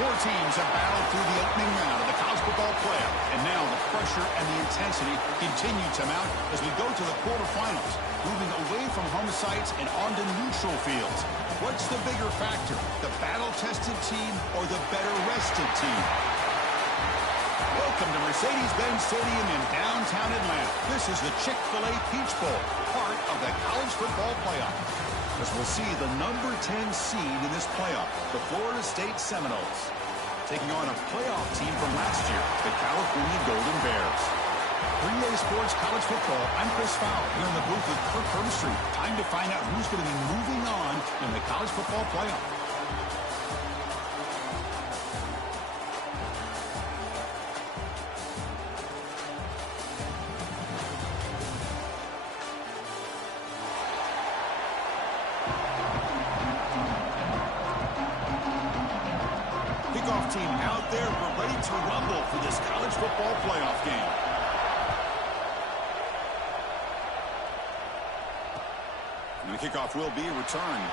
Four teams have battled through the opening round of the college football playoff, and now the pressure and the intensity continue to mount as we go to the quarterfinals, moving away from home sites and onto neutral fields. What's the bigger factor, the battle-tested team or the better-rested team? Welcome to Mercedes-Benz Stadium in downtown Atlanta. This is the Chick-fil-A Peach Bowl, part of the college football playoff. As we'll see the number 10 seed in this playoff, the Florida State Seminoles, taking on a playoff team from last year, the California Golden Bears. 3A Sports College Football, I'm Chris Fowler, here in the booth with Kirk Herbstreit. Time to find out who's going to be moving on in the college football playoff. Kickoff team out there. We're ready to rumble for this college football playoff game. And the kickoff will be returned.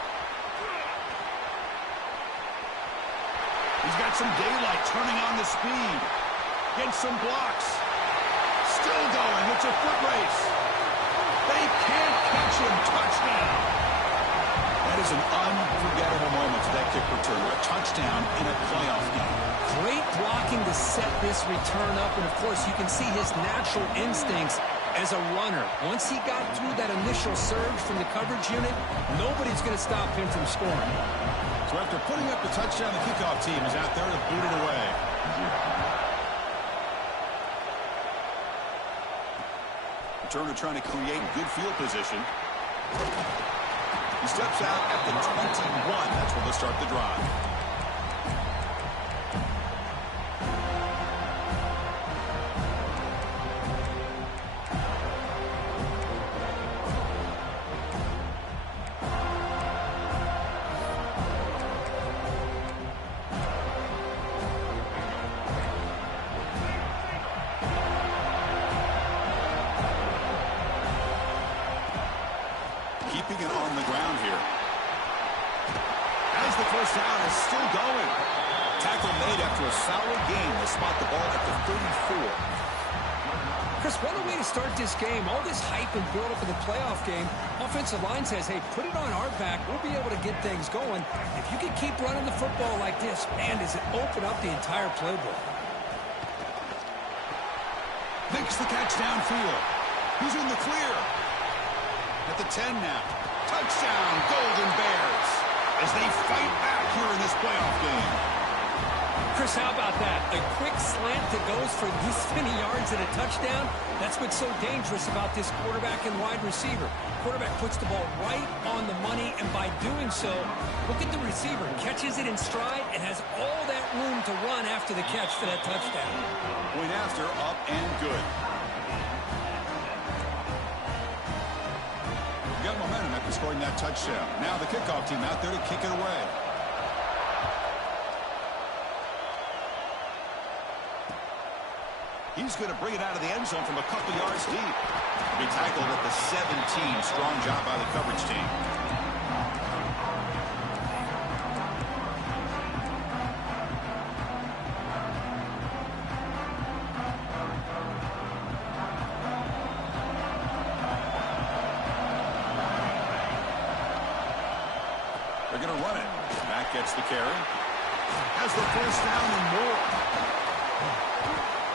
He's got some daylight, turning on the speed. Gets some blocks. Still going. It's a foot race. They can't catch him. Touchdown. That is an unforgettable moment for that kick return. A touchdown in a playoff game. Great blocking to set this return up. And, of course, you can see his natural instincts as a runner. Once he got through that initial surge from the coverage unit, nobody's going to stop him from scoring. So after putting up the touchdown, the kickoff team is out there to boot it away. Returner trying to create good field position. He steps out at the 21. That's where they'll start the drive. Keeping it on the ground here. As the first down is still going. Tackle made after a solid gain. They spot the ball at the 34. Chris, what a way to start this game. All this hype and build up in the playoff game. Offensive line says, hey, put it on our back. We'll be able to get things going. If you can keep running the football like this, man, does it open up the entire playbook. Makes the catch downfield. He's in the clear. At the 10 now. Touchdown, Golden Bears, as they fight back here in this playoff game. Chris, how about that? A quick slant that goes for this many yards and a touchdown. That's what's so dangerous about this quarterback and wide receiver. Quarterback puts the ball right on the money, and by doing so, look at the receiver. Catches it in stride and has all that room to run after the catch for that touchdown. Point after, up and good. Got momentum after scoring that touchdown. Now the kickoff team out there to kick it away. He's going to bring it out of the end zone from a couple yards deep. Be tackled at the 17. Strong job by the coverage team. They're going to run it. Mack gets the carry. Has the first down and more.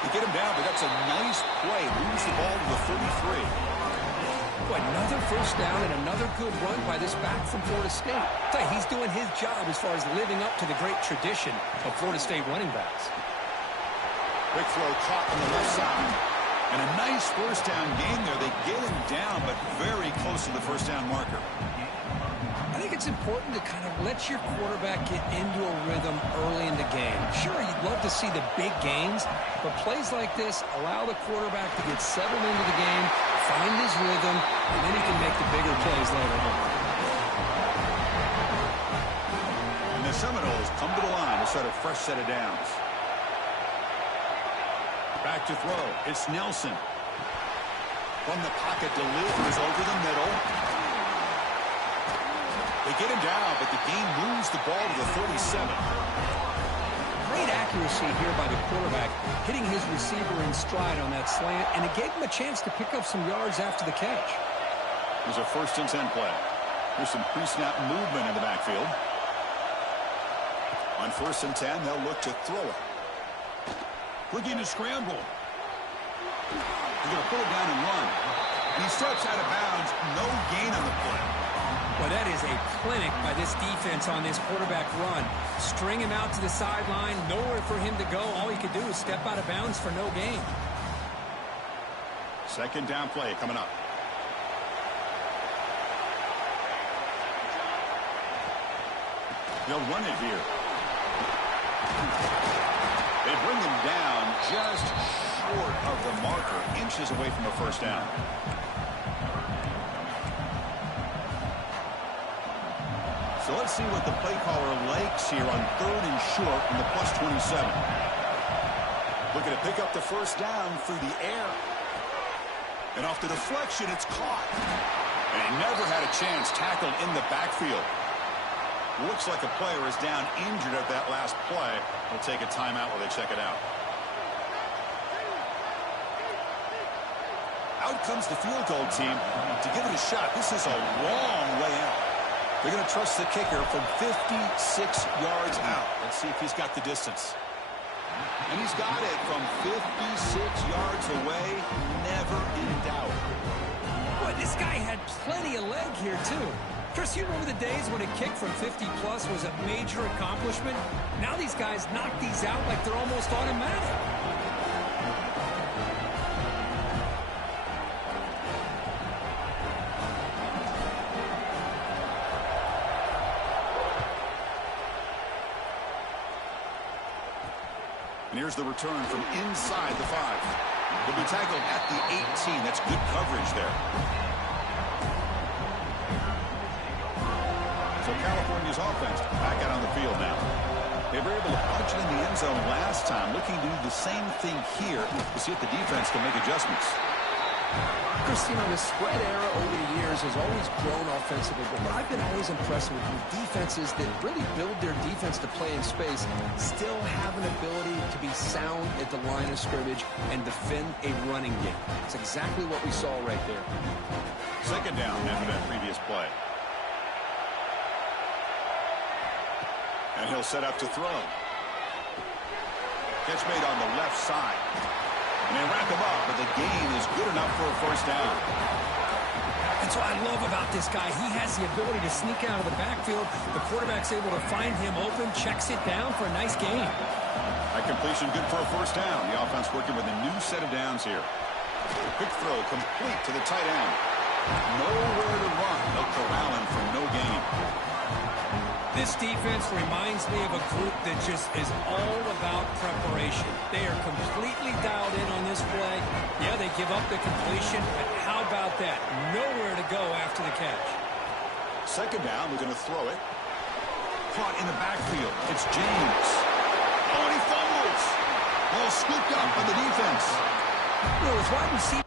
They get him down, but that's a nice play. Moves the ball to the 33. Boy, another first down and another good run by this back from Florida State. He's doing his job as far as living up to the great tradition of Florida State running backs. Quick throw caught on the left side. And a nice first down gain there. They get him down, but very close to the first down marker. I think it's important to kind of let your quarterback get into a rhythm early in the game. Sure, you'd love to see the big gains, but plays like this allow the quarterback to get settled into the game, find his rhythm, and then he can make the bigger plays later on. And the Seminoles come to the line to set a fresh set of downs. Back to throw. It's Nelson. From the pocket, delivers over the middle. They get him down, but the game moves the ball to the 37. accuracy here by the quarterback, hitting his receiver in stride on that slant, and it gave him a chance to pick up some yards after the catch. There's a 1st and 10 play. There's some pre-snap movement in the backfield. On 1st and 10, they'll look to throw it. Looking to scramble. He's going to pull it down and run. And he steps out of bounds. No gain on the play. Well, that is a clinic by this defense on this quarterback run. String him out to the sideline. Nowhere for him to go. All he could do is step out of bounds for no gain. 2nd down play coming up. They'll run it here. They bring him down just short of the marker, inches away from a 1st down. So let's see what the play caller likes here on 3rd and short in the +27. Looking to pick up the 1st down through the air. And off the deflection, it's caught. And he never had a chance tackled in the backfield. Looks like a player is down injured at that last play. We'll take a timeout while they check it out. Out comes the field goal team to give it a shot. This is a long way out. They're going to trust the kicker from 56 yards out. Let's see if he's got the distance. And he's got it from 56 yards away. Never in doubt. Boy, this guy had plenty of leg here, too. Chris, you remember the days when a kick from 50-plus was a major accomplishment? Now these guys knock these out like they're almost automatic. And here's the return from inside the 5. He'll be tackled at the 18. That's good coverage there. So California's offense back out on the field now. They were able to punch it in the end zone last time. Looking to do the same thing here to see if the defense can make adjustments. Chris, you know, the spread era over the years has always grown offensively, but what I've been always impressed with defenses that really build their defense to play in space still have an ability to be sound at the line of scrimmage and defend a running game. It's exactly what we saw right there. 2nd down after that previous play. And he'll set up to throw. Catch made on the left side. And they wrap him up, but the gain is good enough for a 1st down. That's what I love about this guy. He has the ability to sneak out of the backfield. The quarterback's able to find him open, checks it down for a nice gain. That completion good for a 1st down. The offense working with a new set of downs here. Quick throw complete to the tight end. Nowhere to run. They'll corral him for no gain. This defense reminds me of a group that just is all about preparation. They are completely dialed in on this play. Yeah, they give up the completion, but how about that? Nowhere to go after the catch. 2nd down, we're going to throw it. Caught in the backfield. It's James. Oh, and he fumbles. Ball scooped up by the defense. Well, his wide receiver.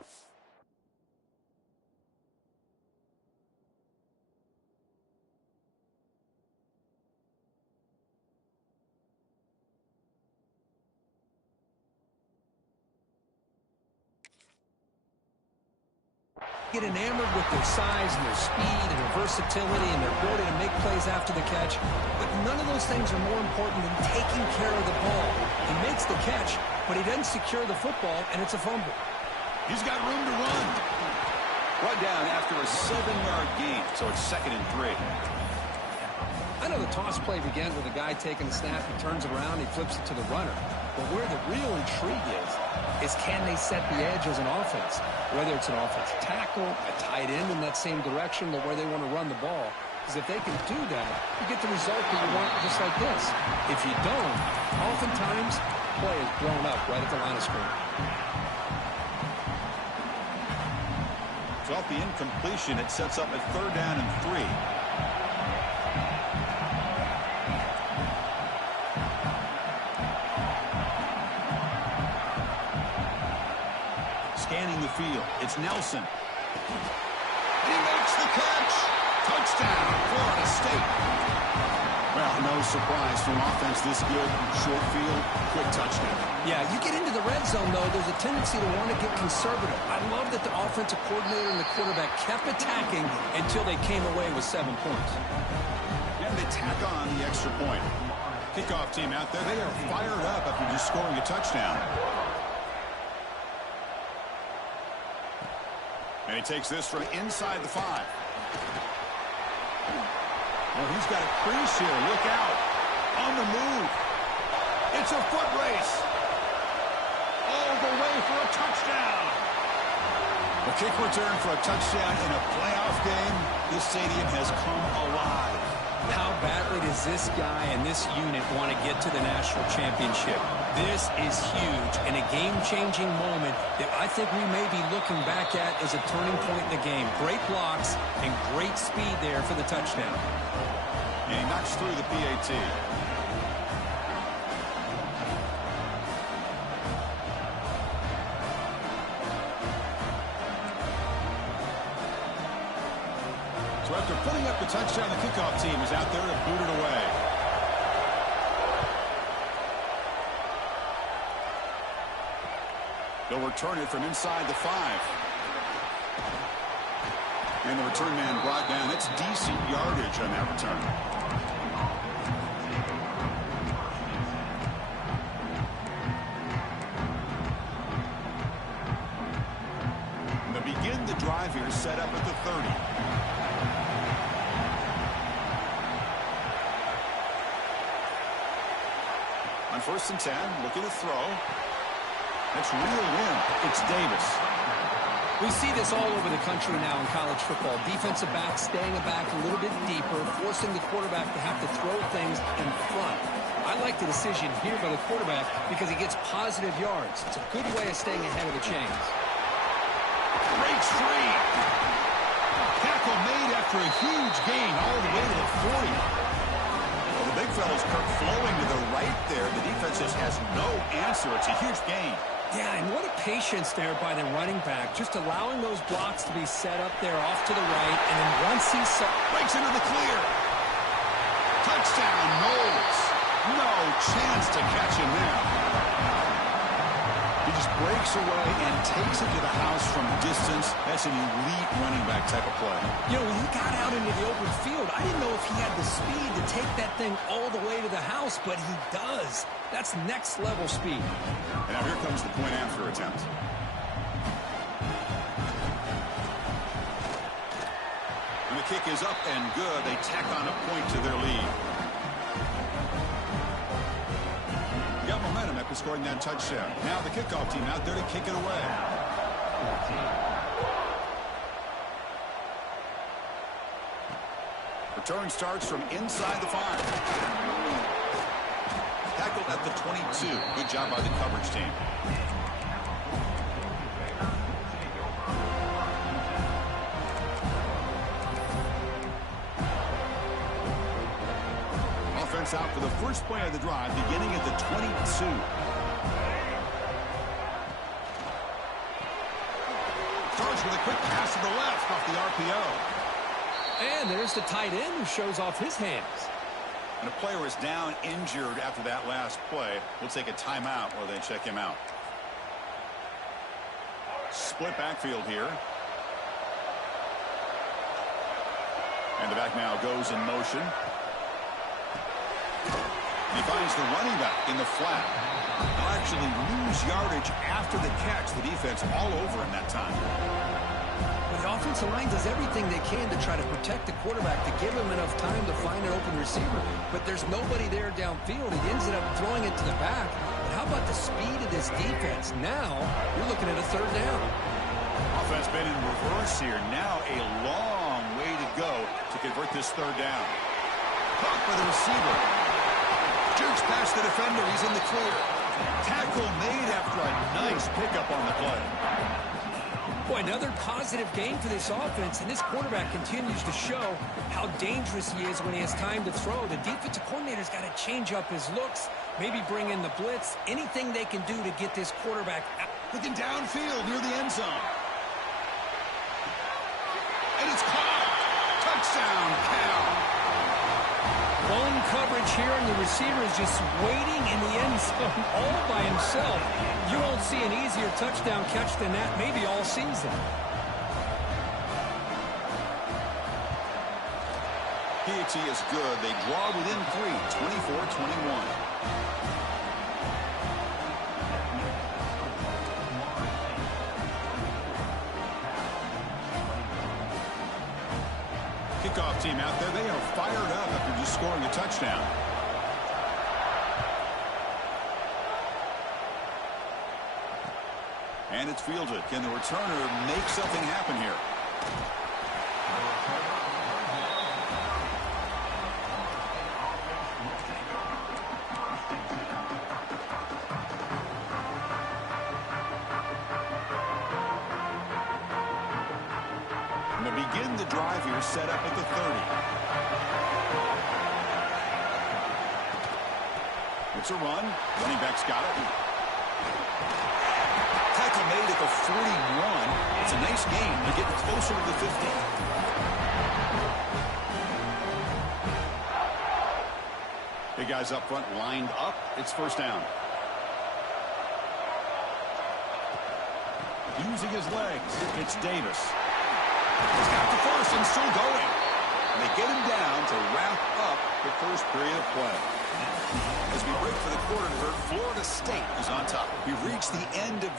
Get enamored with their size and their speed and their versatility and their ability to make plays after the catch. But none of those things are more important than taking care of the ball. He makes the catch, but he doesn't secure the football, and it's a fumble. He's got room to run. Brought down after a 7-yard gain, so it's 2nd and 3. I know the toss play began with a guy taking the snap. He turns it around, he flips it to the runner. But where the real intrigue is can they set the edge as an offense? Whether it's an offensive tackle, a tight end in that same direction to where they want to run the ball. Because if they can do that, you get the result that you want just like this. If you don't, oftentimes, play is blown up right at the line of scrimmage. So off the incompletion, it sets up at 3rd down and 3. Scanning the field. It's Nelson. He makes the catch. Touchdown, Florida State. Well, no surprise from offense this good. Short field, quick touchdown. Yeah, you get into the red zone, though, there's a tendency to want to get conservative. I love that the offensive coordinator and the quarterback kept attacking until they came away with 7 points. And they tack on the extra point. Kickoff team out there, they are fired up after just scoring a touchdown. And he takes this from inside the 5. Well, he's got a crease here. Look out. On the move. It's a foot race. All the way for a touchdown. A kick return for a touchdown in a playoff game. This stadium has come alive. How badly does this guy and this unit want to get to the national championship? This is huge and a game-changing moment that I think we may be looking back at as a turning point in the game. Great blocks and great speed there for the touchdown. And he knocks through the PAT. So after putting up the touchdown, the kickoff team is out there to boot it away. They'll return it from inside the 5. And the return man brought down. It's decent yardage on that return. They begin the drive here, set up at the 30. On 1st and 10, looking to throw. It's reeled in. It's Davis. We see this all over the country now in college football. Defensive backs staying back a little bit deeper, forcing the quarterback to have to throw things in front. I like the decision here by the quarterback because he gets positive yards. It's a good way of staying ahead of the chains. Breaks free. Tackle made after a huge gain all the way to the 40. Well, the big fella's flowing to the right there. The defense just has no answer. It's a huge gain. Yeah, and what a patience there by the running back, just allowing those blocks to be set up there off to the right, and then once he breaks into the clear. Touchdown, Knowles. No chance to catch him there. He just breaks away and takes it to the house from distance. That's an elite running back type of play. You know, when he got out into the open field, I didn't know if he had the speed to take that thing all the way to the house, but he does. That's next level speed. And now here comes the point after attempt. And the kick is up and good. They tack on a point to their lead. Got momentum after scoring that touchdown. Now the kickoff team out there to kick it away. Return starts from inside the 5. Tackled at the 22. Good job by the coverage team. Offense out for the first play of the drive, beginning at the 22. Starts with a quick pass to the left off the RPO. And there's the tight end who shows off his hands. And a player is down injured after that last play. We'll take a timeout while they check him out. Split backfield here. And the back now goes in motion. He finds the running back in the flat. They'll actually lose yardage after the catch. The defense all over him that time. But the offensive line does everything they can to try to protect the quarterback, to give him enough time to find an open receiver. But there's nobody there downfield. He ends up throwing it to the back. But how about the speed of this defense? Now you're looking at a 3rd down. Offense been in reverse here. Now a long way to go to convert this 3rd down. Caught by the receiver. Jukes past the defender. He's in the clear. Tackle made after a nice pickup on the play. Boy, another positive game for this offense, and this quarterback continues to show how dangerous he is when he has time to throw. The defensive coordinator's got to change up his looks, maybe bring in the blitz, anything they can do to get this quarterback out. Looking downfield near the end zone. And it's caught. Touchdown, Cal. Blown coverage here, and the receiver is just waiting in the end zone all by himself. You won't see an easier touchdown catch than that maybe all season. PAT is good. They draw within 3, 24-21. Kickoff team out there. They are fired up after just scoring a touchdown. And it's fielded. Can the returner make something happen here? Begin the drive here, set up at the 30. It's a run. Running back's got it. Tackle made at the 41. It's a nice gain. They're getting closer to the 50. Big guys up front lined up. It's first down. Using his legs, it's Davis. He's got the first and still going. And they get him down to wrap up the first period of play. As we break for the quarter, Florida State is on top. We've reached the end of...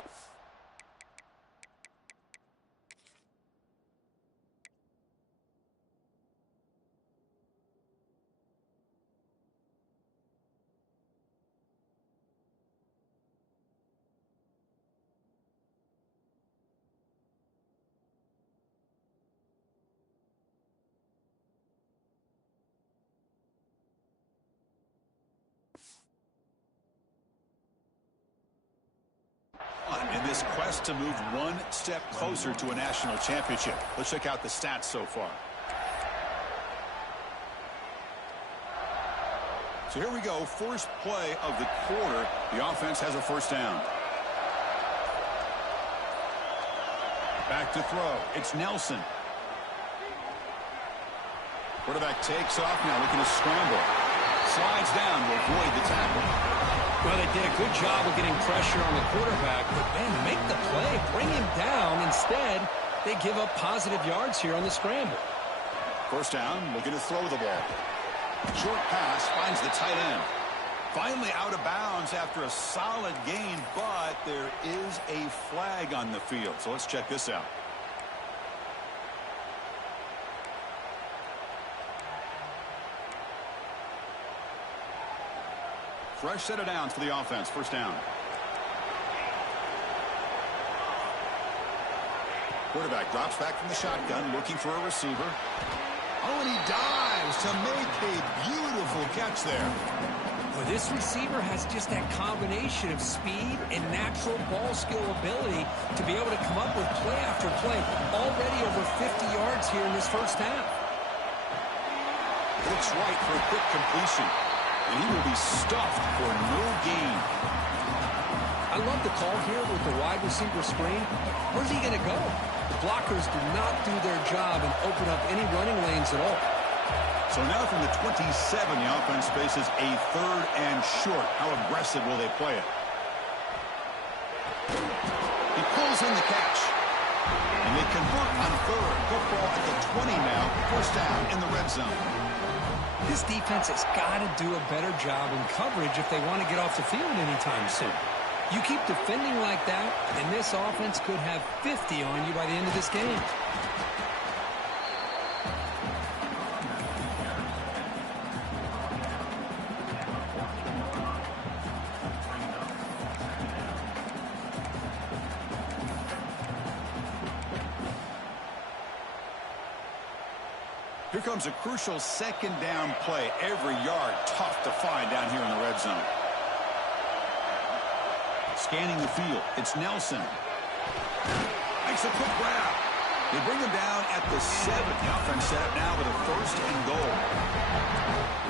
in this quest to move one step closer to a national championship. Let's check out the stats so far. So here we go. First play of the quarter. The offense has a first down. Back to throw. It's Nelson. Quarterback takes off now, looking to scramble. Slides down to avoid the tackle. Well, they did a good job of getting pressure on the quarterback, but, man, make the play, bring him down. Instead, they give up positive yards here on the scramble. First down, looking to throw the ball. Short pass, finds the tight end. Finally out of bounds after a solid gain, but there is a flag on the field. So let's check this out. Fresh set of downs for the offense. First down. Quarterback drops back from the shotgun, looking for a receiver. Oh, and he dives to make a beautiful catch there. Well, this receiver has just that combination of speed and natural ball skill ability to be able to come up with play after play. Already over 50 yards here in this first half. Looks right for a quick completion. And he will be stuffed for no gain. I love the call here with the wide receiver screen. Where's he going to go? The blockers do not do their job and open up any running lanes at all. So now from the 27, the offense faces a third and short. How aggressive will they play it? He pulls in the catch. And they convert on third. Football at the 20 now. First down in the red zone. This defense has got to do a better job in coverage if they want to get off the field anytime soon. You keep defending like that, and this offense could have 50 on you by the end of this game. Here comes a crucial second down play. Every yard tough to find down here in the red zone. Scanning the field. It's Nelson. Makes a quick grab. They bring him down at the 7. The offense set up now with a first and goal.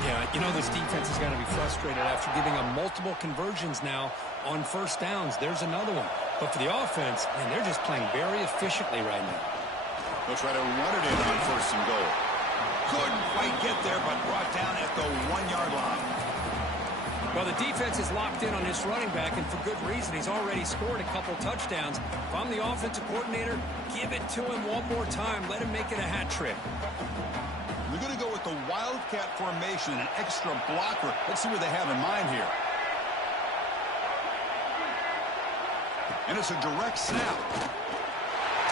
Yeah, you know this defense is going to be frustrated after giving them multiple conversions now on first downs. There's another one. But for the offense, man, they're just playing very efficiently right now. They'll try to run it in on first and goal. Couldn't quite get there, but brought down at the 1-yard line. Well, the defense is locked in on this running back, and for good reason. He's already scored a couple touchdowns. If I'm the offensive coordinator, give it to him one more time. Let him make it a hat trick. They're going to go with the Wildcat formation and an extra blocker. Let's see what they have in mind here. And it's a direct snap.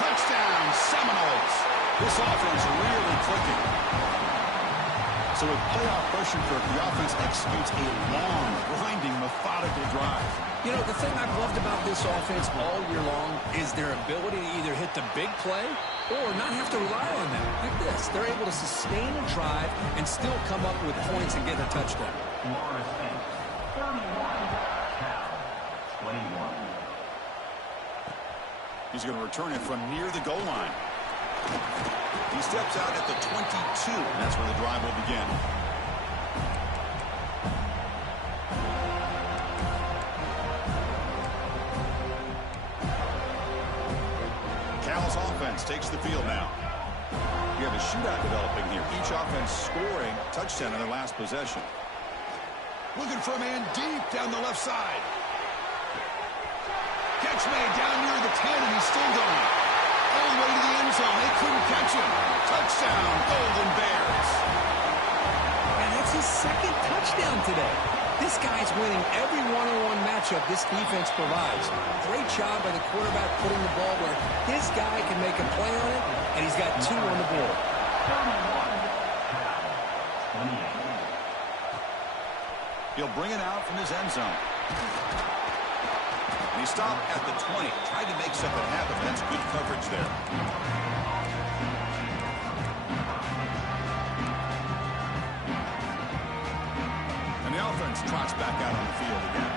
Touchdown, Seminoles. This offense really clicking. So with playoff pressure, the offense executes a long, grinding, methodical drive. You know, the thing I've loved about this offense all year long is their ability to either hit the big play or not have to rely on them. Like this, they're able to sustain a drive and still come up with points and get a touchdown. Morris, 31, Cal, 21. He's going to return it from near the goal line. He steps out at the 22, and that's where the drive will begin. Cal's offense takes the field now. We have a shootout developing here. Each offense scoring a touchdown in their last possession. Looking for a man deep down the left side. Catch made down near the 10, and he's still going. All the way to the end zone. They couldn't catch him. Touchdown, Golden Bears. And that's his second touchdown today. This guy's winning every one-on-one matchup this defense provides. Great job by the quarterback putting the ball where his guy can make a play on it, and he's got 2 on the board. 28. He'll bring it out from his end zone. And he stopped at the 20. Tried to make something happen, but that's good coverage there. And the offense trots back out on the field again.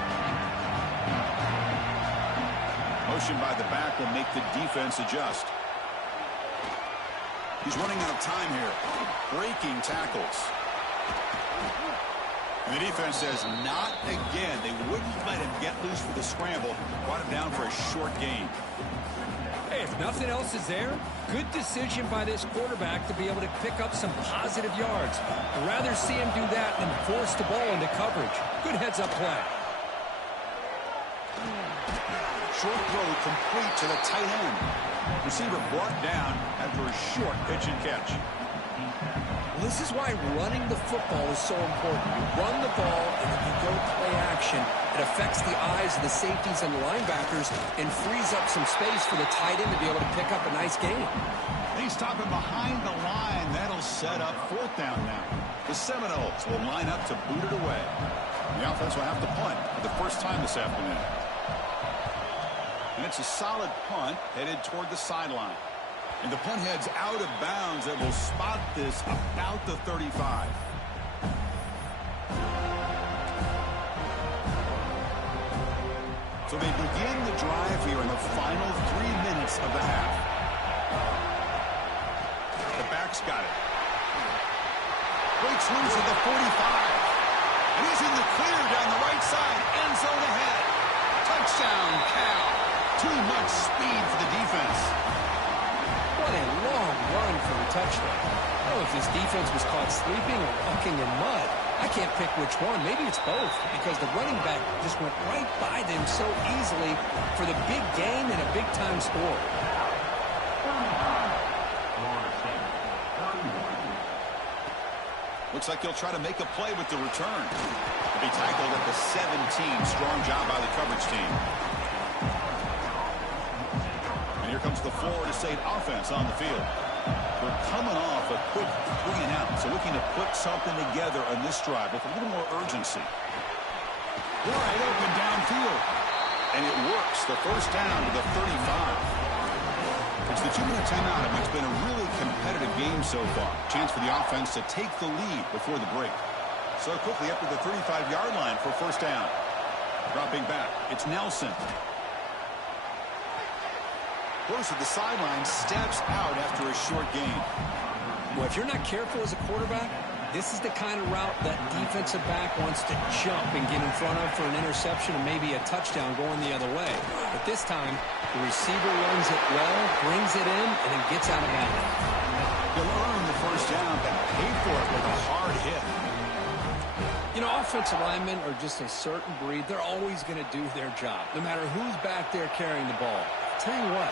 Motion by the back will make the defense adjust. He's running out of time here. Breaking tackles. And the defense says, not again. They wouldn't let him get loose for the scramble. Brought him down for a short gain. Hey, if nothing else is there, good decision by this quarterback to be able to pick up some positive yards. I'd rather see him do that than force the ball into coverage. Good heads-up play. Short throw complete to the tight end. Receiver brought down after a short pitch and catch. This is why running the football is so important. You run the ball, and if you go play action, it affects the eyes of the safeties and the linebackers and frees up some space for the tight end to be able to pick up a nice gain. They stop him behind the line. That'll set up 4th down now. The Seminoles will line up to boot it away. The offense will have to punt for the first time this afternoon. And it's a solid punt headed toward the sideline. And the punt heads out of bounds. That will spot this about the 35. So they begin the drive here in the final 3 minutes of the half. The back's got it. Breaks loose at the 45. And he's in the clear down the right side. End zone ahead. Touchdown, Cal. Too much speed for the defense. What a long run for a touchdown. I don't know if this defense was caught sleeping or walking in mud. I can't pick which one. Maybe it's both, because the running back just went right by them so easily for the big gain and a big-time score. Looks like he'll try to make a play with the return. He'll be tackled at the 17. Strong job by the coverage team. And here comes the Florida State offense on the field. They're coming off a quick 3-and-out, so looking to put something together on this drive with a little more urgency. Wide open downfield. And it works. The first down to the 35. It's the 2-minute timeout, and it's been a really competitive game so far. Chance for the offense to take the lead before the break. So quickly up to the 35-yard line for first down. Dropping back, it's Nelson. Goes to the sideline, steps out after a short gain. Well, if you're not careful as a quarterback, this is the kind of route that defensive back wants to jump and get in front of for an interception and maybe a touchdown going the other way. But this time, the receiver runs it well, brings it in, and then gets out of bounds. He'll earn the first down, but paid with a hard hit. You know, offensive linemen are just a certain breed. They're always going to do their job, no matter who's back there carrying the ball. I'll tell you what,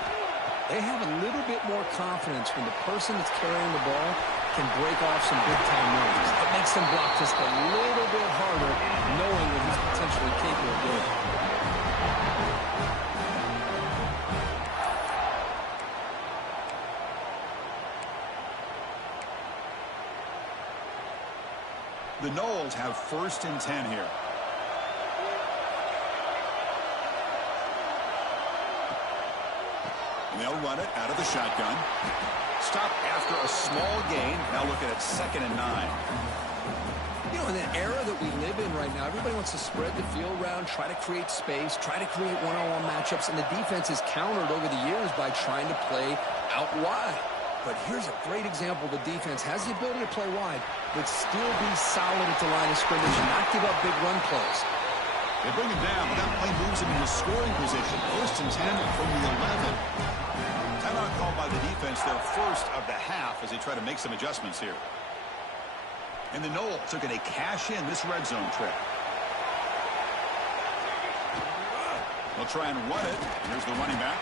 they have a little bit more confidence when the person that's carrying the ball can break off some big-time runs. It makes them block just a little bit harder, knowing what he's potentially capable of doing. The Noles have 1st and 10 here. And they'll run it out of the shotgun. Stop after a small gain. Now looking at 2nd and 9. You know, in the era that we live in right now, everybody wants to spread the field around, try to create space, try to create one-on-one matchups, and the defense is countered over the years by trying to play out wide. But here's a great example. The defense has the ability to play wide, but still be solid at the line of scrimmage and not give up big run plays. They bring him down, but that play moves him into scoring position. 1st and 10 from the 11. Timeout called by the defense, their first of the half, as they try to make some adjustments here. And the Noles are going to cash in this red zone trip. They'll try and run it. And here's the running back.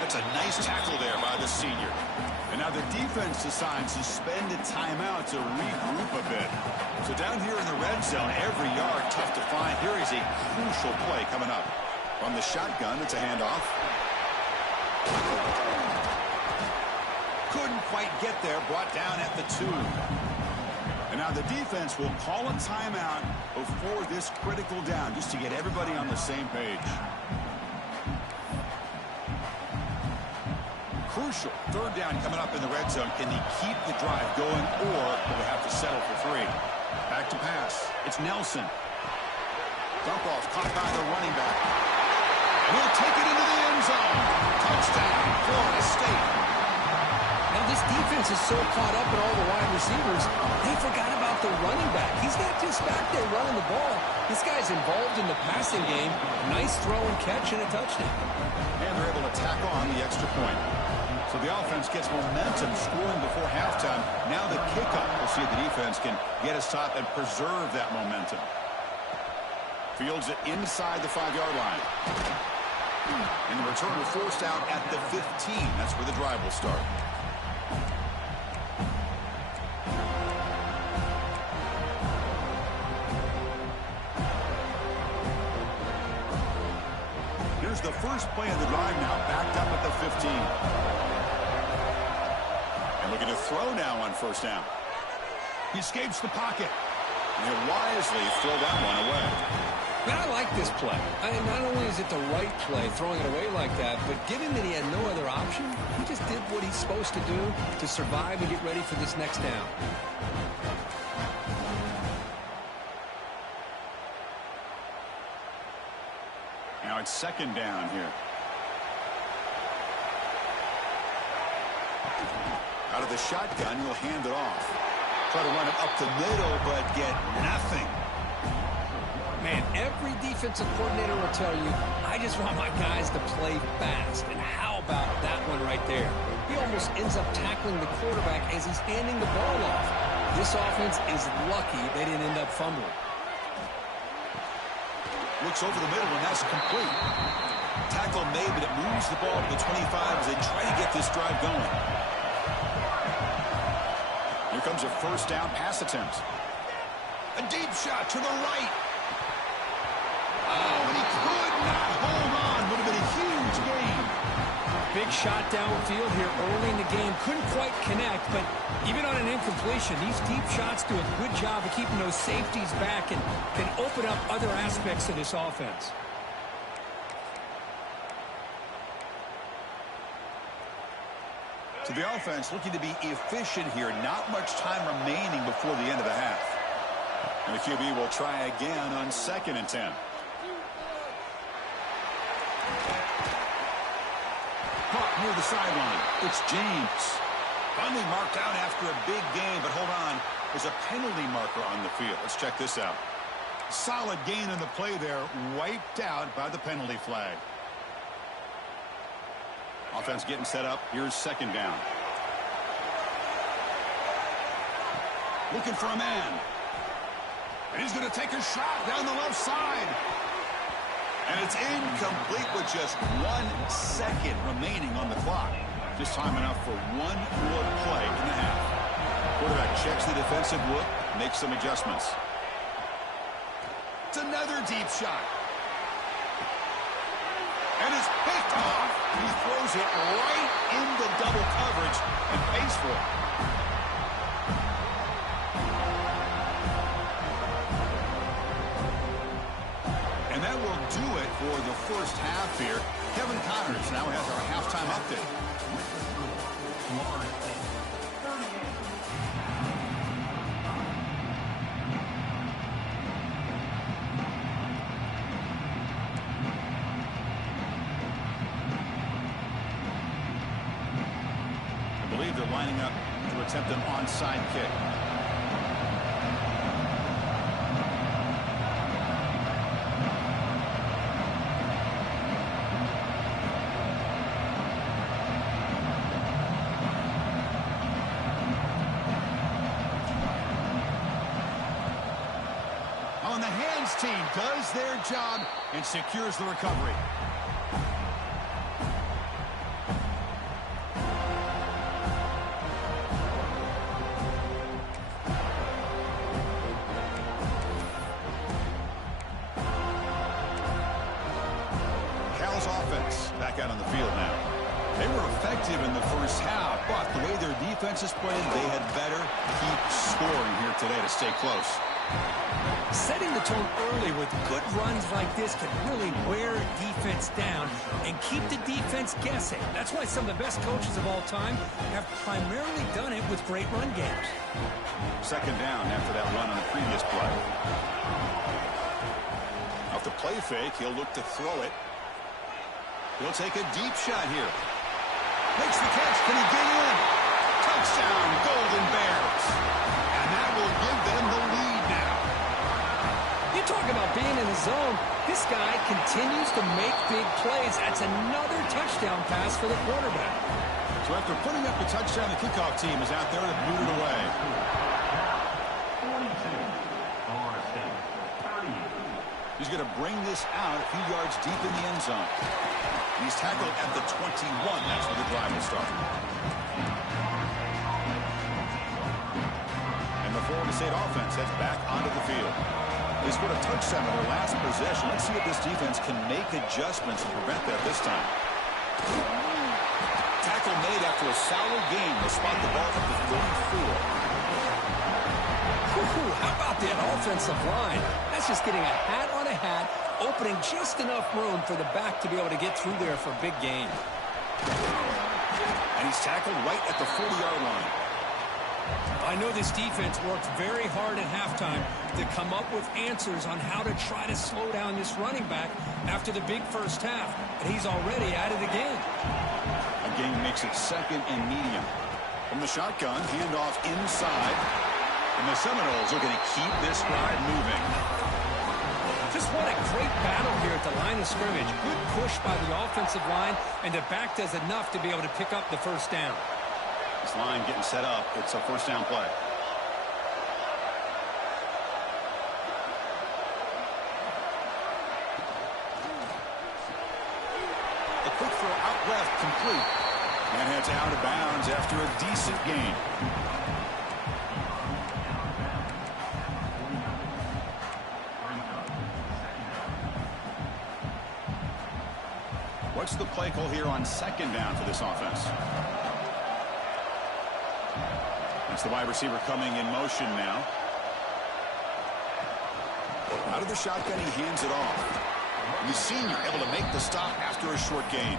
That's a nice tackle there by the senior. And now the defense decides to spend a timeout to regroup a bit. So down here in the red zone, every yard tough to find. Here is a crucial play coming up. From the shotgun, it's a handoff. Couldn't quite get there, brought down at the 2. And now the defense will call a timeout before this critical down, just to get everybody on the same page. Crucial 3rd down coming up in the red zone. Can he keep the drive going, or will they have to settle for 3? Back to pass. It's Nelson. Dump off caught by the running back. And he'll take it into the end zone. Touchdown, Florida State. Now, this defense is so caught up in all the wide receivers, they forgot about the running back. He's not just back there running the ball. This guy's involved in the passing game. Nice throw and catch and a touchdown. And they're able to tack on the extra point. So the offense gets momentum scoring before halftime. Now the kickoff. We'll see if the defense can get a stop and preserve that momentum. Fields it inside the 5-yard line. And the return will forced out at the 15. That's where the drive will start. Here's the first play of the drive now, backed up at the 15. And looking to throw now on 1st down. He escapes the pocket. And he'll wisely throw that one away. Man, I like this play. Not only is it the right play, throwing it away like that, but given that he had no other option, he just did what he's supposed to do to survive and get ready for this next down. Now it's 2nd down here. Out of the shotgun, he'll hand it off. Try to run it up the middle, but get nothing. Man, every defensive coordinator will tell you, I just want my guys to play fast. And how about that one right there? He almost ends up tackling the quarterback as he's handing the ball off. This offense is lucky they didn't end up fumbling. Looks over the middle, and that's complete. Tackle made, but it moves the ball to the 25 as they try to get this drive going. Here comes a 1st down pass attempt. A deep shot to the right. Oh, and he could not hold on. Would have been a huge gain. Big shot downfield here early in the game. Couldn't quite connect, but even on an incompletion, these deep shots do a good job of keeping those safeties back and can open up other aspects of this offense. So the offense looking to be efficient here. Not much time remaining before the end of the half. And the QB will try again on 2nd and 10. Caught near the sideline. It's James. Finally marked out after a big game, but hold on. There's a penalty marker on the field. Let's check this out. Solid gain on the play there, wiped out by the penalty flag. Offense getting set up. Here's 2nd down. Looking for a man. And he's going to take a shot down the left side. And it's incomplete with just 1 second remaining on the clock. Just time enough for one more play in the half. Quarterback checks the defensive look, makes some adjustments. It's another deep shot. And it's picked off. He throws it right into double coverage and pays for it. And that will do it for the first half here. Kevin Connors now has our halftime update. I believe they're lining up to attempt an onside kick. On the hands team does their job and secures the recovery. Cal's offense back out on the field now. They were effective in the first half, but the way their defense is playing, they had better keep scoring here today to stay close. Setting the tone early with good runs like this can really wear defense down and keep the defense guessing. That's why some of the best coaches of all time have primarily done it with great run games. Second down after that run on the previous play. Off the play fake, he'll look to throw it. He'll take a deep shot here. Makes the catch. Can he get in? Touchdown, Golden Bears. And that will give them the lead now. You talk about being in the zone. This guy continues to make big plays. That's another touchdown pass for the quarterback. So after putting up the touchdown, the kickoff team is out there to boot it away. 42. Florida State. 38. He's going to bring this out a few yards deep in the end zone. And he's tackled at the 21. That's where the drive will start. And the Florida State offense heads back onto the field. They scored a touchdown on their last possession. Let's see if this defense can make adjustments to prevent that this time. Tackle made after a solid gain. They spot the ball at the 34. How about that offensive line? That's just getting a hat on a hat, opening just enough room for the back to be able to get through there for a big gain. And he's tackled right at the 40-yard line. I know this defense worked very hard at halftime to come up with answers on how to try to slow down this running back after the big first half, and he's already at it again. A gain makes it second and medium. From the shotgun, handoff inside. And the Seminoles are going to keep this drive moving. Just what a great battle here at the line of scrimmage. Good push by the offensive line, and the back does enough to be able to pick up the first down. This line getting set up. It's a first down play. A quick throw out left, complete. And heads out of bounds after a decent gain. What's the play call here on second down for this offense? It's the wide receiver coming in motion now. Out of the shotgun, he hands it off. The senior able to make the stop after a short gain.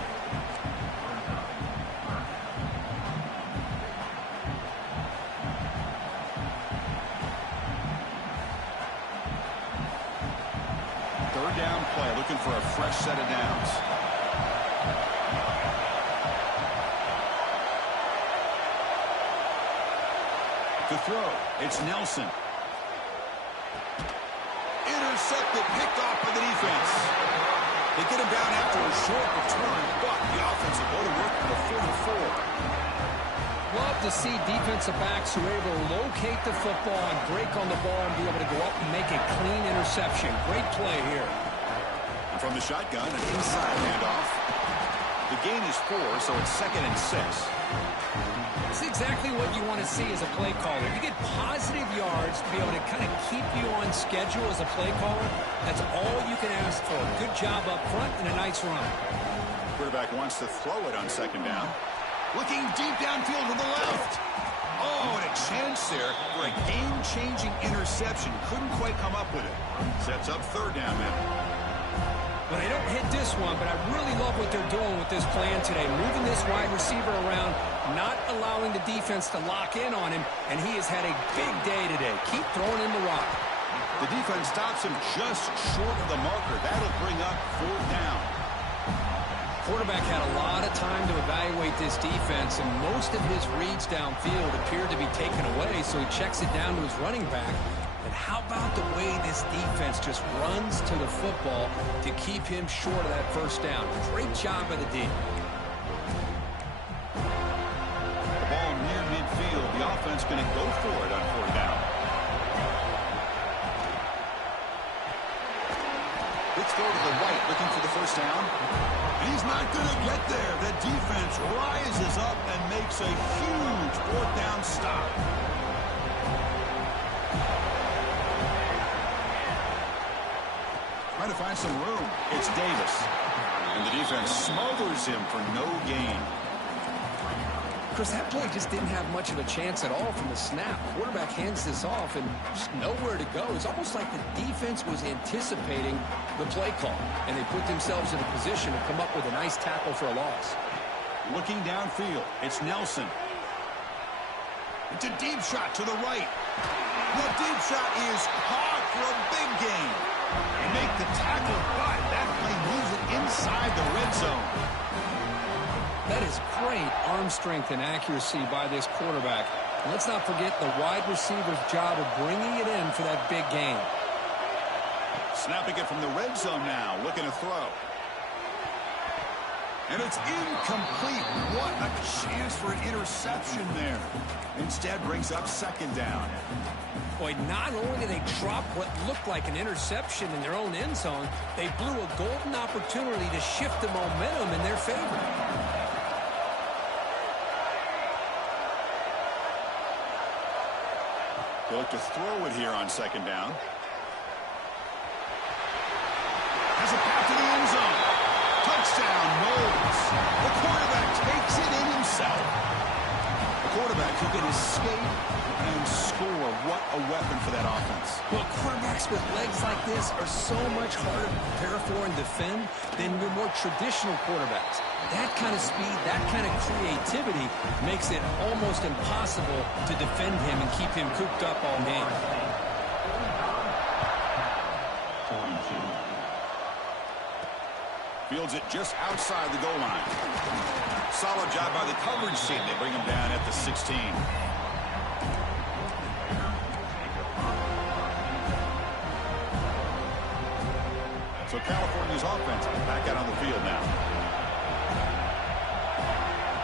Third down play, looking for a fresh set of downs. To throw, it's Nelson. Intercepted, picked off by the defense. They get him down after a short return, but the offense will go to work for the 44. Love to see defensive backs who are able to locate the football and break on the ball and be able to go up and make a clean interception. Great play here. And from the shotgun, an inside handoff. The gain is 4, so it's 2nd and 6. It's exactly what you want to see as a play caller. You get positive yards to be able to kind of keep you on schedule as a play caller. That's all you can ask for. Good job up front and a nice run. Quarterback wants to throw it on 2nd down. Looking deep downfield to the left. Oh, and a chance there for a game-changing interception. Couldn't quite come up with it. Sets up 3rd down now. Well, they don't hit this one, but I really love what they're doing with this plan today. Moving this wide receiver around, not allowing the defense to lock in on him, and he has had a big day today. Keep throwing in the rock. The defense stops him just short of the marker. That'll bring up 4th down. Quarterback had a lot of time to evaluate this defense, and most of his reads downfield appeared to be taken away, so he checks it down to his running back. But how about the way this defense just runs to the football to keep him short of that 1st down? Great job by the D. The ball near midfield. The offense going to go for it on 4th down. Let's go to the right, looking for the 1st down. And he's not going to get there. The defense rises up and makes a huge 4th down stop. Trying to find some room. It's Davis. And the defense smothers him for no gain. Chris, that play just didn't have much of a chance at all from the snap. Quarterback hands this off and just nowhere to go. It's almost like the defense was anticipating the play call, and they put themselves in a position to come up with a nice tackle for a loss. Looking downfield, it's Nelson. It's a deep shot to the right. The deep shot is caught for a big gain. They make the tackle, but that play moves it inside the red zone. That is great arm strength and accuracy by this quarterback. And let's not forget the wide receiver's job of bringing it in for that big gain. Snapping it from the red zone now, looking to throw. And it's incomplete. What a chance for an interception there. Instead brings up 2nd down. Boy, not only did they drop what looked like an interception in their own end zone, they blew a golden opportunity to shift the momentum in their favor. They look to throw it here on 2nd down. Has a path to the end zone. Touchdown, Knowles. The quarterback takes it in himself. The quarterback who can escape and score. What a weapon for that offense. Well, quarterbacks with legs like this are so much harder to prepare for and defend than your more traditional quarterbacks. That kind of speed, that kind of creativity makes it almost impossible to defend him and keep him cooped up all game. 42. Fields it just outside the goal line. Solid job by the coverage team. They bring him down at the 16. So California's offense back out on the field now.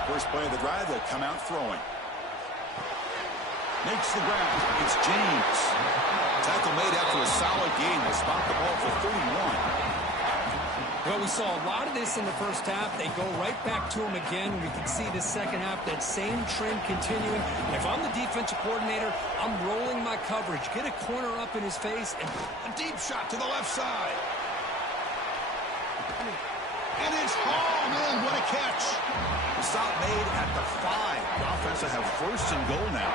First play of the drive, they'll come out throwing. Makes the grab. It's James. Tackle made after a solid gain. They spot the ball for 31. Well, we saw a lot of this in the first half. They go right back to him again. We can see the second half, that same trend continuing. And if I'm the defensive coordinator, I'm rolling my coverage. Get a corner up in his face. And a deep shot to the left side. And it's home in. What a catch. The stop made at the 5. The offense will have 1st and goal now.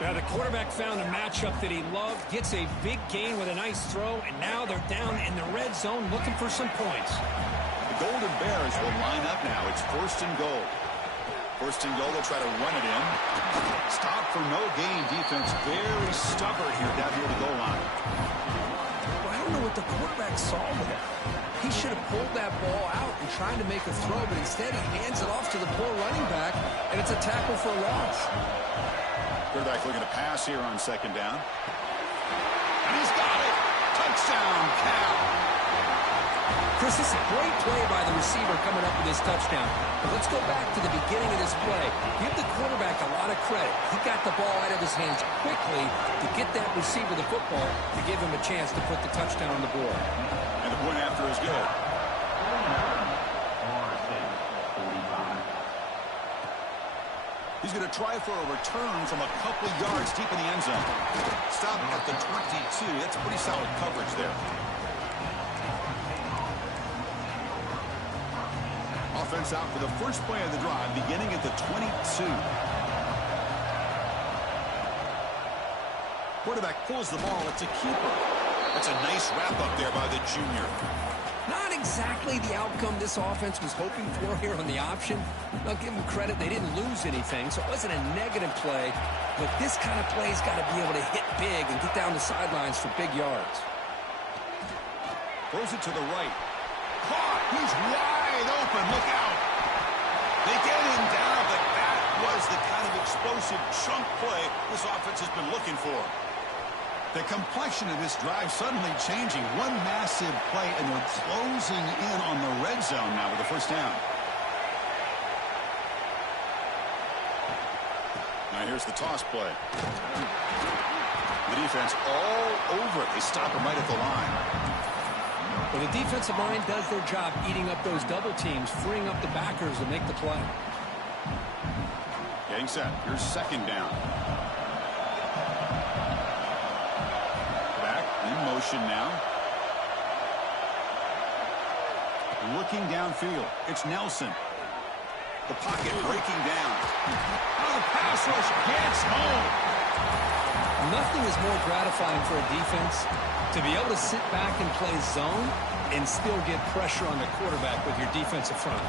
Now, the quarterback found a matchup that he loved, gets a big gain with a nice throw, and now they're down in the red zone looking for some points. The Golden Bears will line up now. It's 1st and goal. 1st and goal, they'll try to run it in. Stop for no gain. Defense very stubborn here down near the goal line. Well, I don't know what the quarterback saw there. He should have pulled that ball out and tried to make a throw, but instead he hands it off to the poor running back, and it's a tackle for a loss. Quarterback looking to pass here on 2nd down. And he's got it. Touchdown, Cal. Chris, this is a great play by the receiver coming up with this touchdown. But let's go back to the beginning of this play. Give the quarterback a lot of credit. He got the ball out of his hands quickly to get that receiver the football to give him a chance to put the touchdown on the board. And the point after is good. He's going to try for a return from a couple of yards deep in the end zone. Stop at the 22. That's pretty solid coverage there. Offense out for the first play of the drive, beginning at the 22. Quarterback pulls the ball. It's a keeper. That's a nice wrap-up there by the junior. Not exactly the outcome this offense was hoping for here on the option. I'll give them credit. They didn't lose anything, so it wasn't a negative play. But this kind of play's got to be able to hit big and get down the sidelines for big yards. Throws it to the right. Caught. He's wide open. Look out. They get him down, but that was the kind of explosive chunk play this offense has been looking for. The complexion of this drive suddenly changing. One massive play, and they're closing in on the red zone now with the first down. Now here's the toss play. The defense all over it. They stop him right at the line. Well, the defensive line does their job eating up those double teams, freeing up the backers to make the play. Getting set. Here's second down. In motion now. Looking downfield. It's Nelson. The pocket breaking down. Oh, the pass rush gets home. Nothing is more gratifying for a defense to be able to sit back and play zone and still get pressure on the quarterback with your defensive front.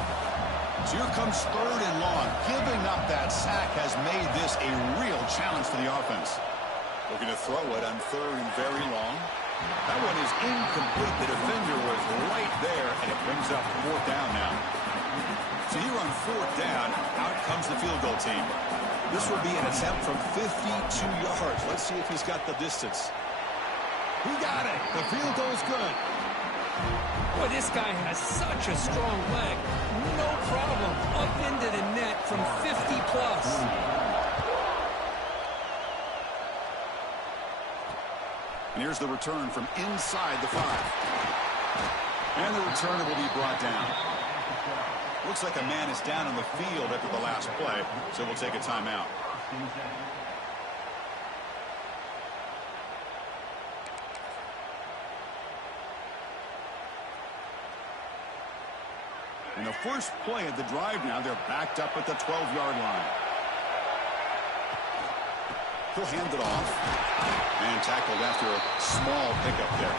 So here comes third and long. Giving up that sack has made this a real challenge for the offense. Looking to throw it on third and very long. That one is incomplete. The defender was right there, and it brings up fourth down now. So here on fourth down, out comes the field goal team. This will be an attempt from 52 yards. Let's see if he's got the distance. He got it. The field goal is good. Boy, this guy has such a strong leg. No problem. Up into the net from 50 plus. And here's the return from inside the 5. And the returner will be brought down. Looks like a man is down on the field after the last play, so we'll take a timeout. In the first play of the drive now, they're backed up at the 12-yard line. He'll hand it off. And tackled after a small pickup there.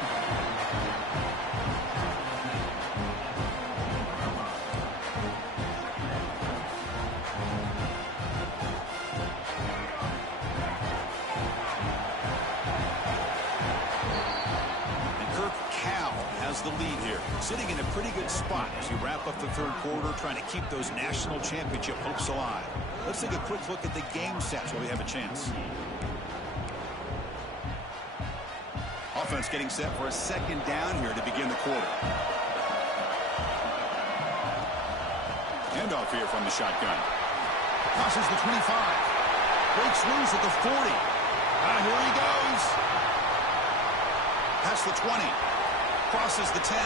And Kirk Cal has the lead here. Sitting in a pretty good spot as you wrap up the third quarter, trying to keep those national championship hopes alive. Let's take a quick look at the game stats while we have a chance. Offense getting set for a second down here to begin the quarter. Handoff here from the shotgun. Crosses the 25. Breaks loose at the 40. Here he goes. Past the 20. Crosses the 10.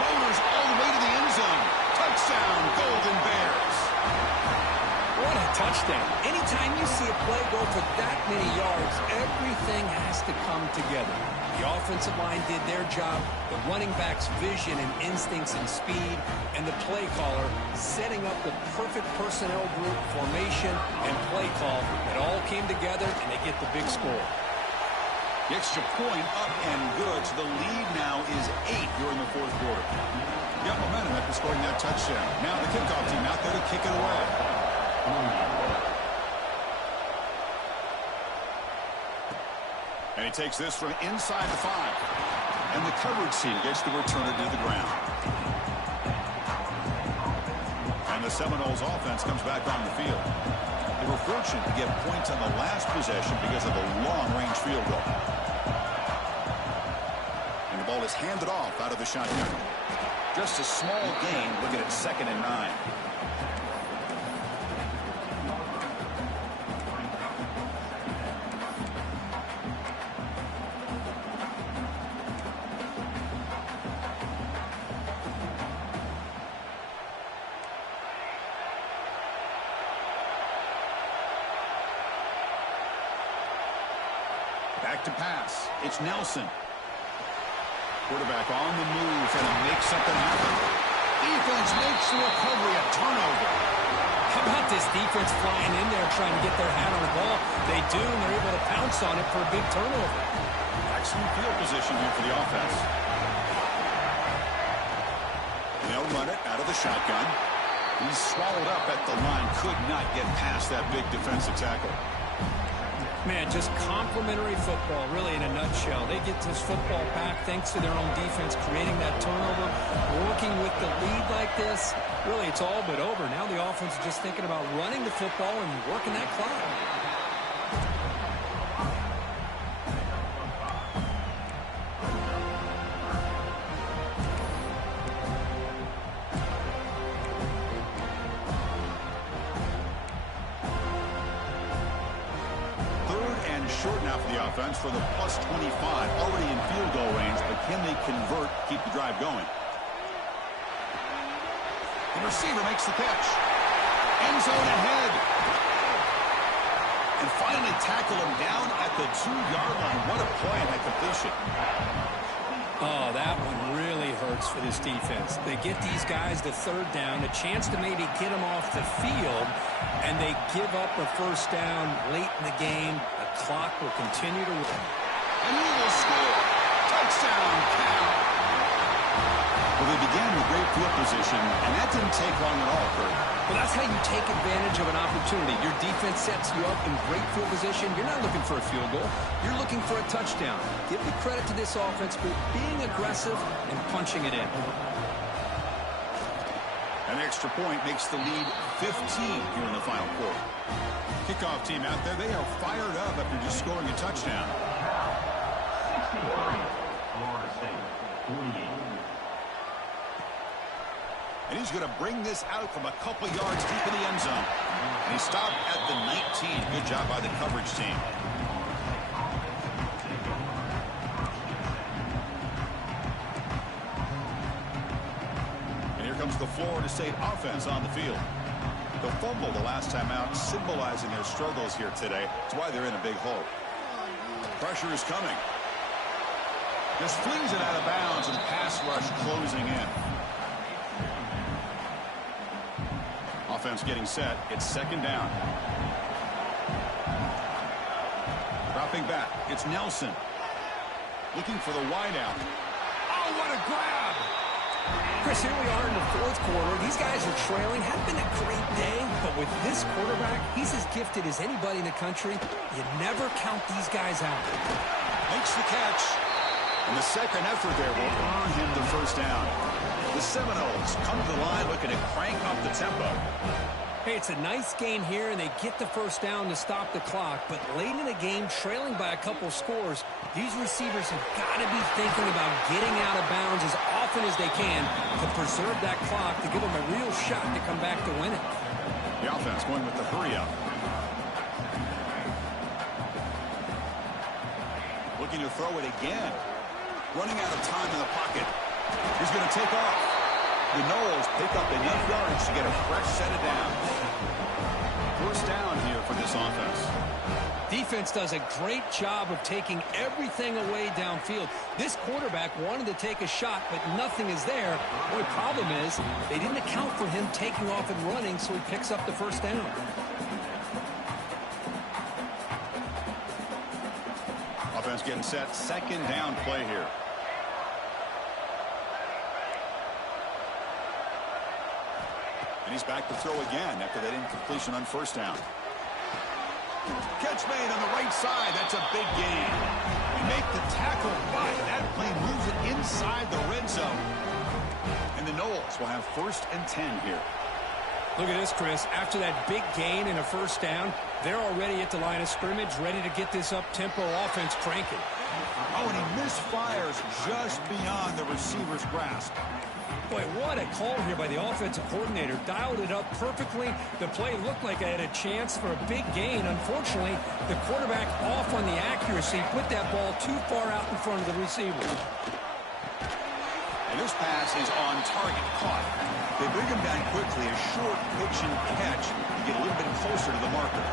Motors all the way to the end zone. Touchdown, Golden Bears. What a touchdown. Anytime you see a play go for that many yards, everything has to come together. The offensive line did their job, the running back's vision and instincts and speed, and the play caller setting up the perfect personnel group, formation, and play call. It all came together, and they get the big score. The extra point up and good. So the lead now is 8 during the fourth quarter. Got momentum after scoring that touchdown. Now the kickoff team out there to kick it away. And he takes this from inside the 5. And the coverage team gets the returner to the ground. And the Seminoles offense comes back on the field. They were fortunate to get points on the last possession because of a long-range field goal. And the ball is handed off out of the shotgun. Just a small gain. Looking at 2nd and 9. Back to pass. It's Nelson. Quarterback on the move and makes something happen. Defense makes the recovery a turnover. How about this defense flying in there trying to get their hat on the ball? They do, and they're able to pounce on it for a big turnover. Excellent field position here for the offense. And they'll run it out of the shotgun. He's swallowed up at the line. Could not get past that big defensive tackle. Man, just complimentary football, really, in a nutshell. They get this football back thanks to their own defense, creating that turnover, working with the lead like this. Really, it's all but over. Now the offense is just thinking about running the football and working that clock. Short now for the offense for the plus 25. Already in field goal range, but can they convert, keep the drive going? The receiver makes the catch. End zone ahead. And finally tackle him down at the 2-yard line. What a play on that completion. Oh, that one really hurts for this defense. They get these guys to 3rd down, a chance to maybe get them off the field, and they give up a 1st down late in the game. The clock will continue to run. And he will score. Touchdown, Cal. Well, they began with great field position, and that didn't take long at all, Kurt. Well, that's how you take advantage of an opportunity. Your defense sets you up in great field position. You're not looking for a field goal. You're looking for a touchdown. Give the credit to this offense for being aggressive and punching it in. An extra point makes the lead 15 here in the final quarter. Kickoff team out there, they are fired up after just scoring a touchdown. 63, Florida State, 48. And he's going to bring this out from a couple yards deep in the end zone. And he stopped at the 19. Good job by the coverage team. And here comes the Florida State offense on the field. The fumble the last time out, symbolizing their struggles here today. That's why they're in a big hole. Pressure is coming. Just flings it out of bounds, and pass rush closing in. Offense getting set. It's 2nd down. Dropping back. It's Nelson. Looking for the wideout. Oh, what a grab! Chris, here we are in the 4th quarter. These guys are trailing. Hadn't been a great day, but with this quarterback, he's as gifted as anybody in the country. You never count these guys out. Makes the catch. And the second effort there will earn him the 1st down. The Seminoles come to the line looking to crank up the tempo. Hey, it's a nice gain here, and they get the 1st down to stop the clock. But late in the game, trailing by a couple scores, these receivers have got to be thinking about getting out of bounds as often as they can to preserve that clock, to give them a real shot to come back to win it. The offense going with the hurry-up. Looking to throw it again. Running out of time in the pocket. He's going to take off. The Noles pick up enough yards to get a fresh set of downs. 1st down here for this offense. Defense does a great job of taking everything away downfield. This quarterback wanted to take a shot, but nothing is there. The only problem is they didn't account for him taking off and running, so he picks up the 1st down. Offense getting set. 2nd down play here. And he's back to throw again after that incompletion on 1st down. Catch made on the right side. That's a big gain. They make the tackle, but that play moves it inside the red zone. And the Noles will have 1st and 10 here. Look at this, Chris. After that big gain and a 1st down, they're already at the line of scrimmage, ready to get this up-tempo offense cranking. Oh, and he misfires just beyond the receiver's grasp. Boy, what a call here by the offensive coordinator. Dialed it up perfectly. The play looked like I had a chance for a big gain. Unfortunately, the quarterback off on the accuracy, put that ball too far out in front of the receiver. And this pass is on target, caught. They bring him down quickly, a short pitch and catch to get a little bit closer to the marker.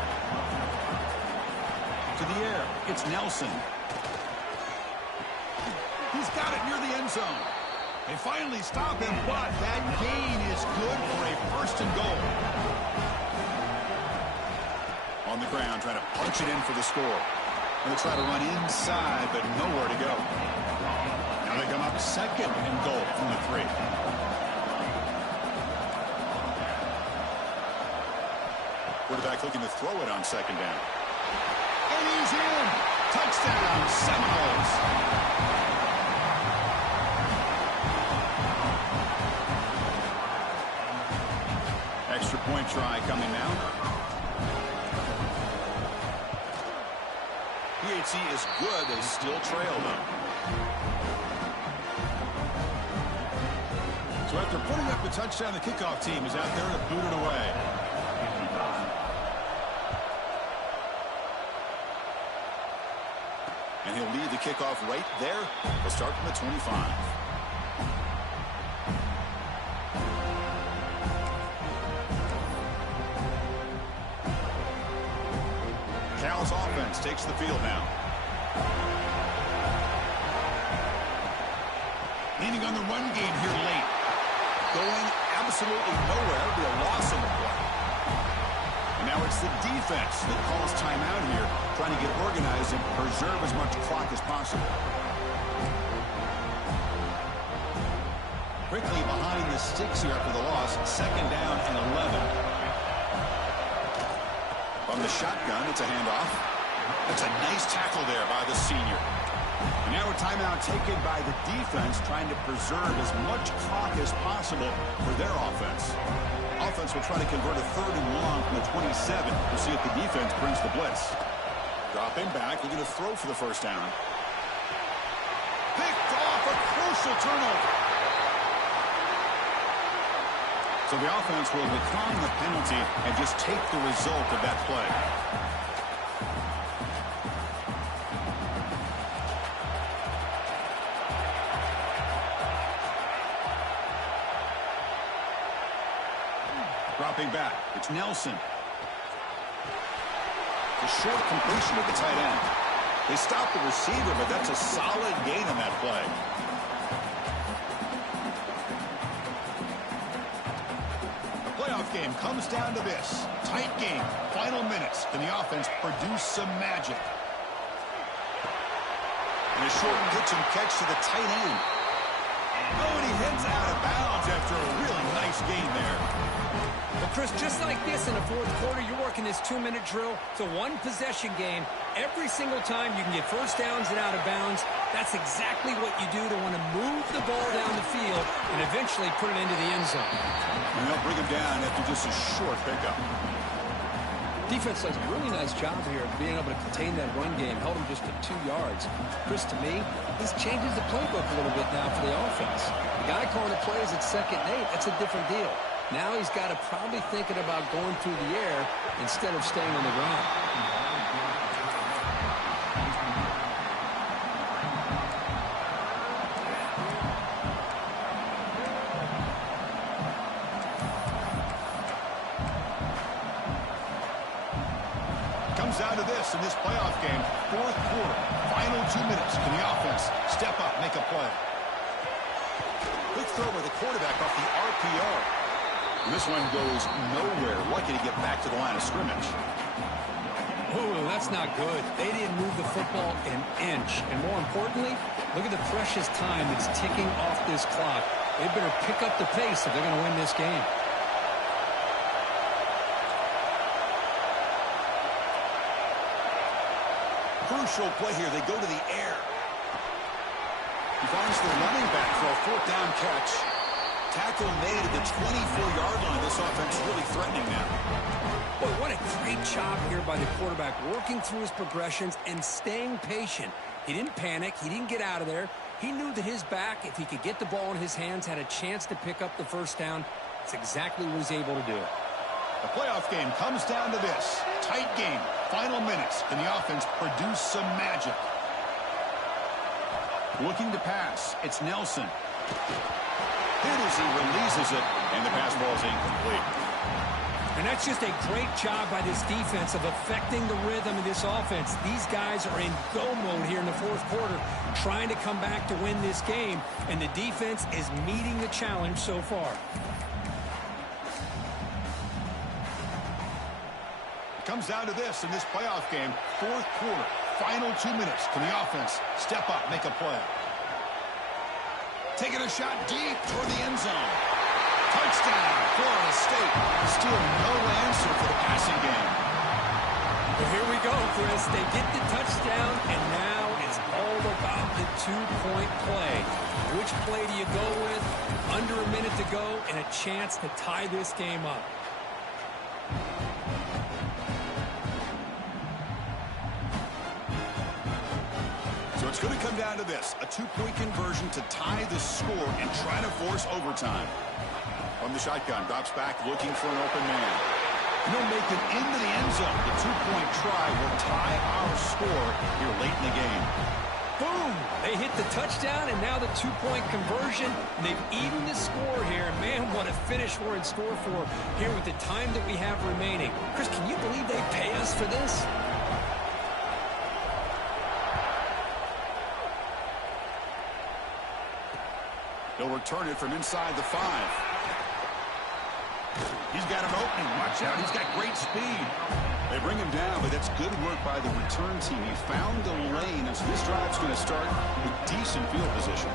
To the air, it's Nelson. He's got it near the end zone. They finally stop him, but that gain is good for a first and goal. On the ground, trying to punch it in for the score. Going to try to run inside, but nowhere to go. Now they come up second and goal from the 3. Quarterback looking to throw it on second down. And he's in. Touchdown, Seminoles. Extra point try coming now. PHC is good. They still trail them. So after putting up the touchdown, the kickoff team is out there to boot it away. And he'll lead the kickoff right there. They'll start from the 25. Cal's offense takes the field now. Leaning on the run game here late. Going absolutely nowhere. It'll be a loss in the play. And now it's the defense that calls timeout here, trying to get organized and preserve as much clock as possible. Quickly behind the sticks here after the loss. Second down and 11. On the shotgun, it's a handoff. That's a nice tackle there by the senior. And now a timeout taken by the defense, trying to preserve as much clock as possible for their offense. Offense will try to convert a 3rd and long from the 27. We'll see if the defense brings the blitz. Dropping back, looking to throw for the first down. Picked off, a crucial turnover. So the offense will decline the penalty and just take the result of that play. Dropping back, it's Nelson. A short completion of the tight end. They stop the receiver, but that's a solid gain on that play. Game comes down to this. Tight game. Final minutes. Can the offense produce some magic? And a short pitch and catch to the tight end. Oh, and he heads out of bounds after a really nice game there. Well, Chris, just like this in the 4th quarter, you're working this 2-minute drill. It's a one-possession game. Every single time you can get first downs and out of bounds. That's exactly what you do to want to move the ball down the field and eventually put it into the end zone. And they'll bring him down after just a short pickup. Defense does a really nice job here of being able to contain that run game. Held him just to 2 yards. Chris, to me, this changes the playbook a little bit now for the offense. The guy calling the plays at 2nd and 8, that's a different deal. Now he's got to probably thinking about going through the air instead of staying on the ground. Comes down to this in this playoff game. 4th quarter, final 2 minutes. Can the offense step up, make a play? Quick throw by the quarterback off the RPO. And this one goes nowhere. Lucky to get back to the line of scrimmage. Oh, that's not good. They didn't move the football an inch. And more importantly, look at the precious time that's ticking off this clock. They better pick up the pace if they're going to win this game. Crucial play here. They go to the air. He finds the running back for a 4th down catch. Tackle made at the 24-yard line. This offense really threatening now. Boy, what a great job here by the quarterback, working through his progressions and staying patient. He didn't panic. He didn't get out of there. He knew that his back, if he could get the ball in his hands, had a chance to pick up the first down. That's exactly what he's able to do. The playoff game comes down to this. Tight game. Final minutes. Can the offense produce some magic? Looking to pass. It's Nelson. Hit as he releases it, and the pass ball is incomplete. And that's just a great job by this defense of affecting the rhythm of this offense. These guys are in go mode here in the fourth quarter, trying to come back to win this game, and the defense is meeting the challenge so far. It comes down to this in this playoff game. Fourth quarter, final 2 minutes. Can the offense step up, make a play? Taking a shot deep toward the end zone. Touchdown, Florida State. Still no answer for the passing game. Well, here we go, Chris. They get the touchdown, and now it's all about the two-point play. Which play do you go with? Under a minute to go, and a chance to tie this game up. So it's going to come down to this, a two-point conversion to tie the score and try to force overtime. From the shotgun, drops back looking for an open man. He'll make it into the end zone. The two-point try will tie our score here late in the game. Boom! They hit the touchdown, and now the two-point conversion. And they've evened the score here. Man, what a finish we're in store for here with the time that we have remaining. Chris, can you believe they pay us for this? They'll return it from inside the 5. He's got an opening. Watch out. He's got great speed. They bring him down, but that's good work by the return team. He found the lane, and so this drive's going to start with decent field position.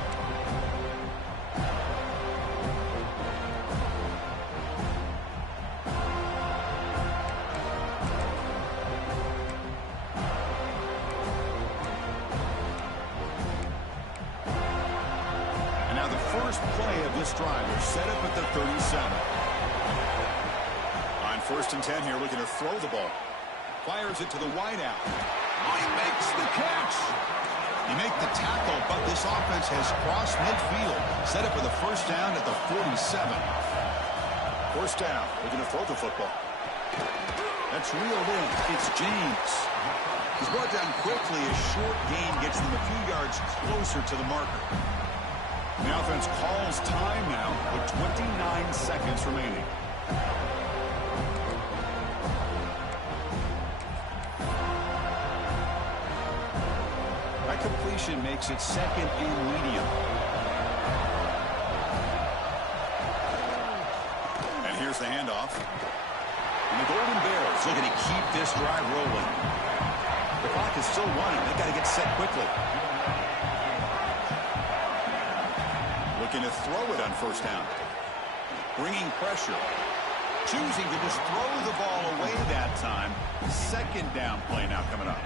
And now the first play of this drive, they're set up at the 37. First and 10 here, looking to throw the ball. Fires it to the wideout. Oh, he makes the catch. He make the tackle, but this offense has crossed midfield. Set up with a first down at the 47. First down, looking to throw the football. That's reeled in. It's James. He's brought down quickly. A short gain gets them a few yards closer to the marker. The offense calls time now with 29 seconds remaining. Completion makes it second and medium. And here's the handoff. And the Golden Bears looking to keep this drive rolling. The clock is still running. They've got to get set quickly. Looking to throw it on first down. Bringing pressure. Choosing to just throw the ball away that time. Second down play now coming up.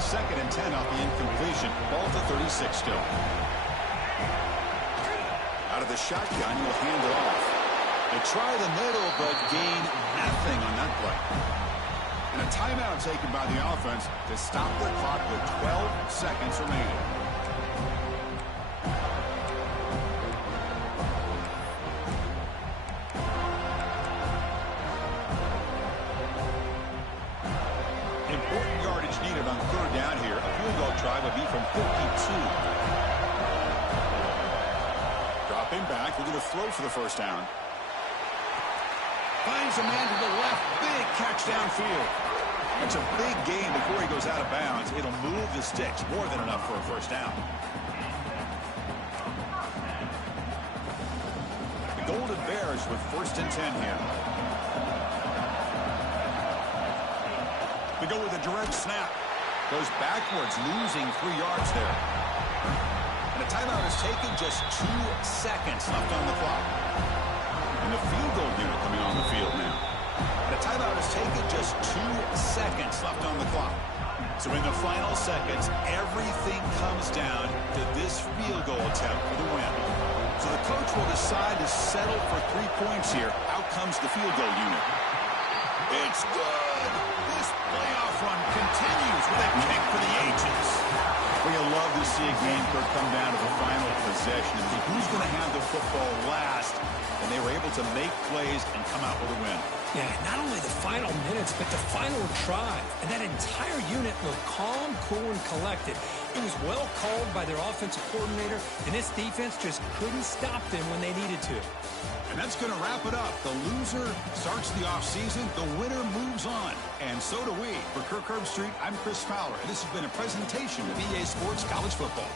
Second and 10 off the incompletion. Ball to 36 still. Out of the shotgun, he'll hand it off. They try the middle, but gain nothing on that play. And a timeout taken by the offense to stop the clock with 12 seconds remaining. Important yardage needed on third down here. A field goal try would be from 52. Dropping back, looking to throw for the first down. Finds a man to the left. Big catch downfield. That's a big gain before he goes out of bounds. It'll move the sticks. More than enough for a first down. The Golden Bears with first and 10 here. We go with a direct snap. Goes backwards, losing 3 yards there. And a timeout is taken, just 2 seconds left on the clock. And the field goal unit coming on the field now. And a timeout is taken. Just 2 seconds left on the clock. So in the final seconds, everything comes down to this field goal attempt for the win. So the coach will decide to settle for 3 points here. Out comes the field goal unit. It's good. This playoff run continues with a kick for the ages. We love to see a game come down to the final possession and see who's going to have the football last. And they were able to make plays and come out with a win. Yeah, not only the final minutes, but the final drive. And that entire unit looked calm, cool, and collected. It was well called by their offensive coordinator, and this defense just couldn't stop them when they needed to. And that's going to wrap it up. The loser starts the offseason. The winner moves on. And so do we. For Kirk Herbstreit, I'm Chris Fowler. And this has been a presentation of EA Sports College Football.